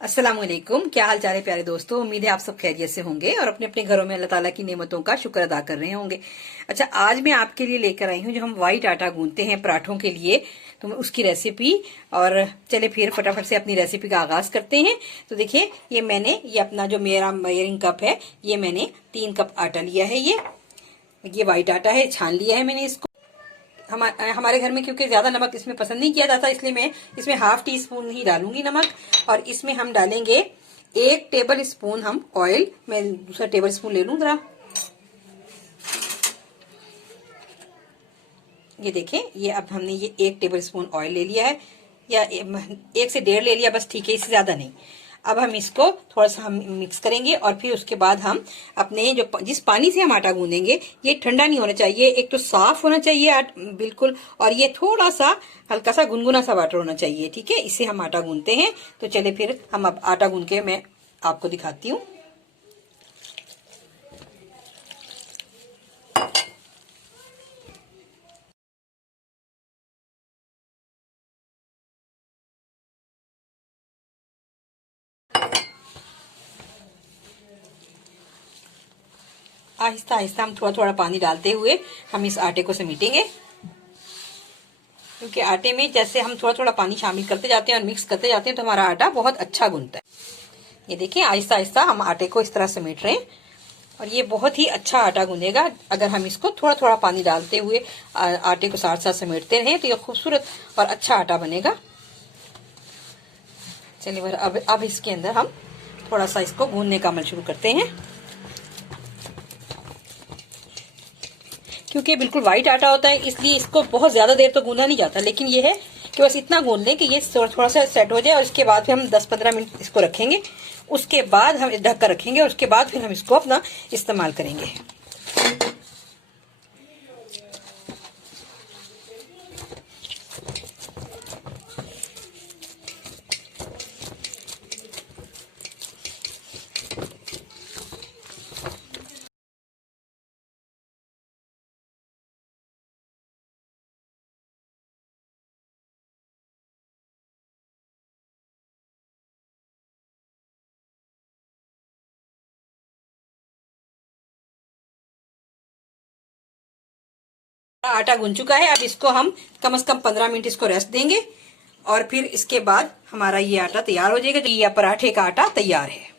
अस्सलामुअलैकुम। क्या हाल चाल है प्यारे दोस्तों। उम्मीद है आप सब खैरियत से होंगे और अपने अपने घरों में अल्लाह ताला की नेमतों का शुक्र अदा कर रहे होंगे। अच्छा, आज मैं आपके लिए लेकर आई हूँ जो हम वाइट आटा गूंथते हैं पराठों के लिए, तो उसकी रेसिपी। और चले फिर फटाफट से अपनी रेसिपी का आगाज करते हैं। तो देखिए, ये अपना जो मेरा मेजरिंग कप है, ये मैंने 3 कप आटा लिया है। ये वाइट आटा है, छान लिया है मैंने इसको। हमारे घर में क्योंकि ज्यादा नमक इसमें पसंद नहीं किया जाता, इसलिए मैं इसमें ½ टीस्पून ही डालूंगी नमक। और इसमें हम डालेंगे 1 टेबल स्पून हम ऑयल। मैं दूसरा टेबल स्पून ले लूं जरा। ये देखें, ये अब हमने ये 1 टेबल स्पून ऑयल ले लिया है, या 1 से 1.5 ले लिया, बस ठीक है, इससे ज्यादा नहीं। अब हम इसको थोड़ा सा हम मिक्स करेंगे और फिर उसके बाद हम अपने जिस पानी से हम आटा गूंदेंगे, ये ठंडा नहीं होना चाहिए, एक तो साफ होना चाहिए बिल्कुल, और ये थोड़ा सा हल्का सा गुनगुना सा वाटर होना चाहिए। ठीक है, इससे हम आटा गूंदते हैं। तो चले फिर हम अब आटा गूंद के मैं आपको दिखाती हूँ। आहिस्ता आहिस्ता हम थोड़ा थोड़ा पानी डालते हुए हम इस आटे को समेटेंगे, क्योंकि आटे में जैसे हम थोड़ा थोड़ा पानी शामिल करते जाते हैं और मिक्स करते जाते हैं तो हमारा आटा बहुत अच्छा गूंथता है। ये देखिए, आहिस्ता आहिस्ता हम आटे को इस तरह समेट रहे हैं और ये बहुत ही अच्छा आटा गूंदेगा अगर हम इसको थोड़ा थोड़ा पानी डालते हुए आटे को साथ साथ समेटते रहें, तो ये खूबसूरत और अच्छा आटा बनेगा। चलिए, अब इसके अंदर हम थोड़ा सा इसको गूंदने का अमल शुरू करते हैं। क्योंकि बिल्कुल व्हाइट आटा होता है, इसलिए इसको बहुत ज्यादा देर तो गूंदा नहीं जाता, लेकिन ये है कि बस इतना गूंद लें कि ये थोड़ा सा सेट हो जाए। और इसके बाद फिर हम 10-15 मिनट इसको रखेंगे, उसके बाद हम ढक कर रखेंगे और उसके बाद फिर हम इसको अपना इस्तेमाल करेंगे। आटा गूंद चुका है, अब इसको हम कम से कम 15 मिनट इसको रेस्ट देंगे और फिर इसके बाद हमारा ये आटा तैयार हो जाएगा। तो ये पराठे का आटा तैयार है।